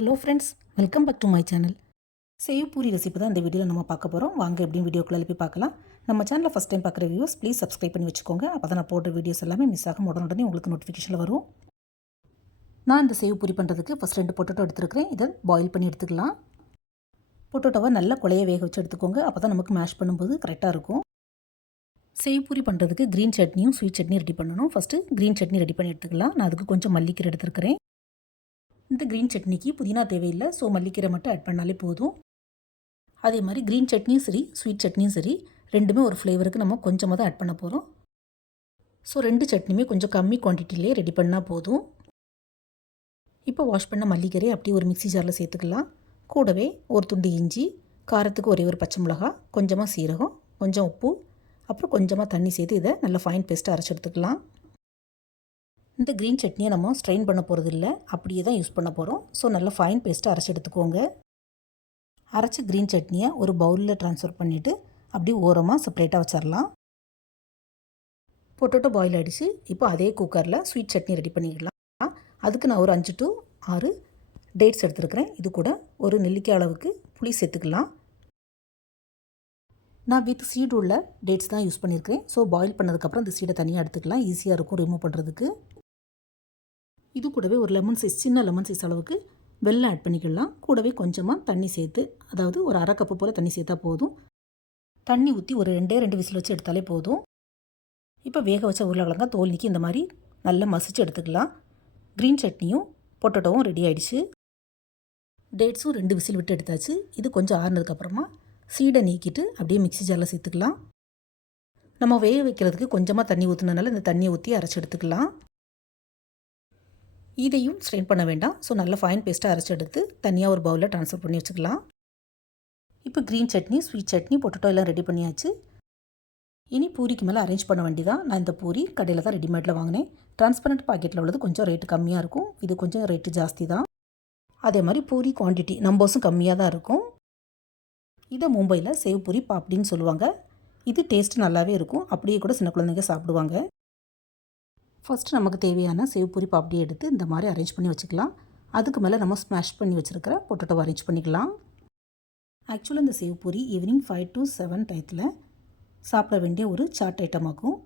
Hello friends, welcome back to my channel. Sev puri recipe தான் இந்த வீடியோவில் நம்ம பார்க்க போகிறோம். வாங்க எப்படியும் வீடியோக்குள்ளே போய் பார்க்கலாம். நம்ம சேனலில் ஃபஸ்ட் டைம் பார்க்குற வியூஸ் ப்ளீஸ் சப்ஸ்கிரைப் பண்ணி வச்சுக்கோங்க. அப்போ தான் நான் போடுற வீடியோஸ் எல்லாமே மிஸ் ஆகும் உடனே உங்களுக்கு நோட்டிஃபிகேஷனில் வரும். நான் இந்த சேவ் பூரி பண்ணுறதுக்கு ஃபஸ்ட் 2 பொட்டேட்டோ எடுத்துருக்கிறேன். இதை பாயில் பண்ணி எடுத்துக்கலாம். பொட்டேட்டோவை நல்லா குழைய வேக வச்சு எடுத்துக்கோங்க. அப்போ தான் நமக்கு மேஷ் பண்ணும்போது கரெக்டாக இருக்கும். சேவ் பூரி பண்ணுறதுக்கு க்ரீன் சட்னியும் ஸ்வீட் சட்னியும் ரெடி பண்ணணும். ஃபஸ்ட்டு க்ரீன் சட்னி ரெடி பண்ணி எடுத்துக்கலாம். நான் அதுக்கு கொஞ்சம் மல்லிக்கீரை எடுத்துருக்கிறேன். இந்த க்ரீன் சட்னிக்கு புதினா தேவையில்லை, ஸோ மல்லிக்கீரை மட்டும் ஆட் பண்ணாலே போதும். அதே மாதிரி க்ரீன் சட்னியும் சரி ஸ்வீட் சட்னியும் சரி ரெண்டுமே ஒரு ஃப்ளேவருக்கு நம்ம கொஞ்சமாக தான் ஆட் பண்ண போகிறோம். ஸோ 2 சட்னியுமே கொஞ்சம் கம்மி குவான்டிட்டிலே ரெடி பண்ணால் போதும். இப்போ வாஷ் பண்ண மல்லிக்கீரை அப்படியே ஒரு மிக்ஸி ஜாரில் சேர்த்துக்கலாம். கூடவே ஒரு துண்டு இஞ்சி, காரத்துக்கு ஒரே ஒரு பச்சை மிளகாய், கொஞ்சமாக சீரகம், கொஞ்சம் உப்பு, அப்புறம் கொஞ்சமாக தண்ணி சேர்த்து இதை நல்லா ஃபைன் பேஸ்ட்டாக அரைச்சி எடுத்துக்கலாம். இந்த க்ரீன் சட்னியை நம்ம ஸ்ட்ரெயின் பண்ண போகிறது இல்லை, அப்படியே தான் யூஸ் பண்ண போகிறோம். ஸோ நல்லா ஃபைன் பேஸ்ட்டாக அரைச்சி எடுத்துக்கோங்க. அரைச்ச க்ரீன் சட்னியை ஒரு பவுலில் ட்ரான்ஸ்ஃபர் பண்ணிவிட்டு அப்படியே ஓரமாக செப்பரேட்டாக வச்சிடலாம். பொட்டேட்டோ பாயில் ஆகிடுச்சு. இப்போ அதே குக்கரில் ஸ்வீட் சட்னி ரெடி பண்ணிக்கலாம். அதுக்கு நான் ஒரு 5 to 6 டேட்ஸ் எடுத்துருக்கிறேன். இது கூட ஒரு நெல்லிக்காய் அளவுக்கு புளி சேர்த்துக்கலாம். நான் வித் சீடு உள்ள டேட்ஸ் தான் யூஸ் பண்ணியிருக்கிறேன். ஸோ பாயில் பண்ணதுக்கப்புறம் இந்த சீடை தனியாக எடுத்துக்கலாம். ஈஸியாக இருக்கும் ரிமூவ் பண்ணுறதுக்கு. இது கூடவே ஒரு சின்ன லெமன் சைஸ் அளவுக்கு வெல்லம் ஆட் பண்ணிக்கலாம். கூடவே கொஞ்சமாக தண்ணி சேர்த்து, அதாவது ஒரு 1/2 கப்பு போல் தண்ணி சேர்த்தா போதும். தண்ணி ஊற்றி ஒரு 2 விசில் வச்சு எடுத்தாலே போதும். இப்போ வேக வச்ச உருளைக்கிழங்காய் தோல் நீக்கி இந்த மாதிரி நல்லா மசிச்சு எடுத்துக்கலாம். க்ரீன் சட்னியும் பொட்டேட்டோவும் ரெடி ஆகிடுச்சு. டேட்ஸும் 2 விசில் விட்டு எடுத்தாச்சு. இது கொஞ்சம் ஆறுனதுக்கப்புறமா சீடை நீக்கிட்டு அப்படியே மிக்ஸி ஜாரில் சேர்த்துக்கலாம். நம்ம வேக வைக்கிறதுக்கு கொஞ்சமாக தண்ணி ஊற்றுனதுனால இந்த தண்ணியை ஊற்றி அரைச்சி எடுத்துக்கலாம். இதையும் ஸ்ட்ரெயின் பண்ண வேண்டாம். ஸோ நல்லா ஃபைன் பேஸ்ட்டாக அரைச்சி எடுத்து தனியாக ஒரு பவுலில் ட்ரான்ஸ்ஃபர் பண்ணி வச்சுக்கலாம். இப்போ green chutney, sweet chutney, potato எல்லாம் ரெடி பண்ணியாச்சு. இனி பூரிக்கு மேலே அரேஞ்ச் பண்ண வேண்டி தான். நான் இந்த பூரி கடையில் தான் ரெடிமேடில் வாங்கினேன். டிரான்ஸ்பரண்ட் பாக்கெட்டில் உள்ளது கொஞ்சம் ரேட்டு கம்மியாக இருக்கும். இது கொஞ்சம் ரேட்டு ஜாஸ்தி தான். அதே மாதிரி பூரி குவான்டிட்டி நம்பர்ஸும் கம்மியாக தான் இருக்கும். இதை மும்பையில் சேவ் பூரி பாப்டின்னு சொல்லுவாங்க. இது டேஸ்ட் நல்லாவே இருக்கும். அப்படியே கூட சின்ன குழந்தைங்க சாப்பிடுவாங்க. ஃபஸ்ட்டு நமக்கு தேவையான சேவ் பூரி பாப்டியை எடுத்து இந்த மாதிரி அரேஞ்ச் பண்ணி வச்சுக்கலாம். அதுக்கு மேலே நம்ம ஸ்மாஷ் பண்ணி வச்சுருக்கிற பொட்டேட்டோவை அரேஞ்ச் பண்ணிக்கலாம். ஆக்சுவலாக இந்த சேவ் பூரி ஈவினிங் 5 to 7 டயத்தில் சாப்பிட வேண்டிய ஒரு சாட் ஐட்டம் ஆகும்.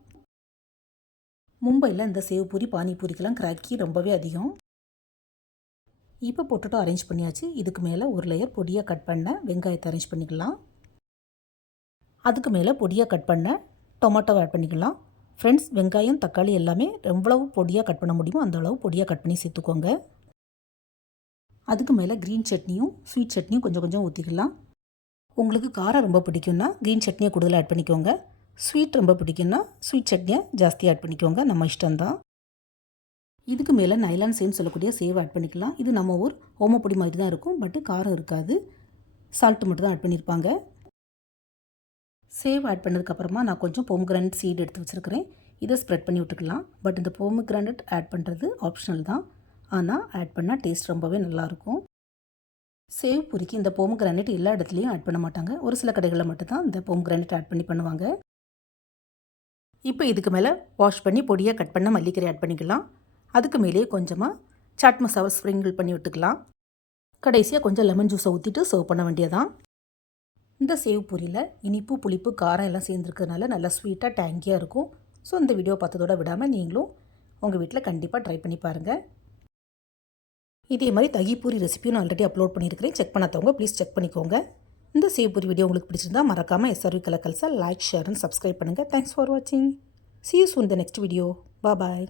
மும்பையில் இந்த சேவ் பூரி பானிபூரிக்கெல்லாம் கிராக்கி ரொம்பவே அதிகம். இப்போ பொட்டேட்டோ அரேஞ்ச் பண்ணியாச்சு. இதுக்கு மேலே ஒரு லேயர் பொடியாக கட் பண்ண வெங்காயத்தை அரேஞ்ச் பண்ணிக்கலாம். அதுக்கு மேலே பொடியாக கட் பண்ண டொமேட்டோவை ஆட் பண்ணிக்கலாம். ஃப்ரெண்ட்ஸ், வெங்காயம் தக்காளி எல்லாமே எவ்வளவு பொடியாக கட் பண்ண முடியுமோ அந்த அளவு பொடியாக கட் பண்ணி சேர்த்துக்கோங்க. அதுக்கு மேலே க்ரீன் சட்னியும் ஸ்வீட் சட்னியும் கொஞ்சம் கொஞ்சம் ஊற்றிக்கலாம். உங்களுக்கு காரம் ரொம்ப பிடிக்கும்னா க்ரீன் சட்னியை கூடுதலாக ஆட் பண்ணிக்கோங்க. ஸ்வீட் ரொம்ப பிடிக்கும்னா ஸ்வீட் சட்னியை ஜாஸ்தியாக ஆட் பண்ணிக்கோங்க. நம்ம இஷ்டம்தான். இதுக்கு மேலே நைலான் சேன்னு சொல்லக்கூடிய சேவ் ஆட் பண்ணிக்கலாம். இது நம்ம ஊர் ஓமப்பொடி மாதிரி தான் இருக்கும், பட்டு காரம் இருக்காது. சால்ட்டு மட்டும் தான் ஆட் பண்ணியிருப்பாங்க. சேவ் ஆட் பண்ணதுக்கப்புறமா நான் கொஞ்சம் பொமக்ரானட் சீடு எடுத்து வச்சுருக்கிறேன். இதை ஸ்ப்ரெட் பண்ணி விட்டுக்கலாம். பட் இந்த பொமக்ரானட் ஆட் பண்ணுறது ஆப்ஷனல் தான். ஆனால் ஆட் பண்ணால் டேஸ்ட் ரொம்பவே நல்லாயிருக்கும். சேவ் பூரிக்கு இந்த பொமக்ரானட் எல்லா இடத்துலையும் ஆட் பண்ண மாட்டாங்க. ஒரு சில கடைகளில் மட்டும்தான் இந்த பொமக்ரானட் ஆட் பண்ணி பண்ணுவாங்க. இப்போ இதுக்கு மேலே வாஷ் பண்ணி பொடியாக கட் பண்ண மல்லிக்கீரை ஆட் பண்ணிக்கலாம். அதுக்கு மேலேயே கொஞ்சமாக சாட் மசாலா ஸ்ப்ரிங்கிள் பண்ணி விட்டுக்கலாம். கடைசியாக கொஞ்சம் லெமன் ஜூஸை ஊற்றிட்டு சர்வ் பண்ண வேண்டியதான். இந்த சேவ் பூரியில் இனிப்பு, புளிப்பு, காரம் எல்லாம் சேர்ந்துருக்கிறதுனால நல்லா ஸ்வீட்டாக டேங்கியாக இருக்கும். ஸோ இந்த வீடியோ பார்த்ததோடு விடாமல் நீங்களும் உங்கள் வீட்டில் கண்டிப்பாக ட்ரை பண்ணி பாருங்கள். இதே மாதிரி தகி பூரி ரெசிபியும் நான் ஆல்ரெடி அப்லோட் பண்ணியிருக்கிறேன். செக் பண்ணாதவங்க ப்ளீஸ் செக் பண்ணிக்கோங்க. இந்த சேவ் பூரி வீடியோ உங்களுக்கு பிடிச்சிருந்தா மறக்காமல் SRV கலக்கல்ஸை லைக், ஷேர் அண்ட் சப்ஸ்கிரைப் பண்ணுங்கள். தேங்க்ஸ் ஃபார் வாட்சிங். See you soon in the next video. Bye bye.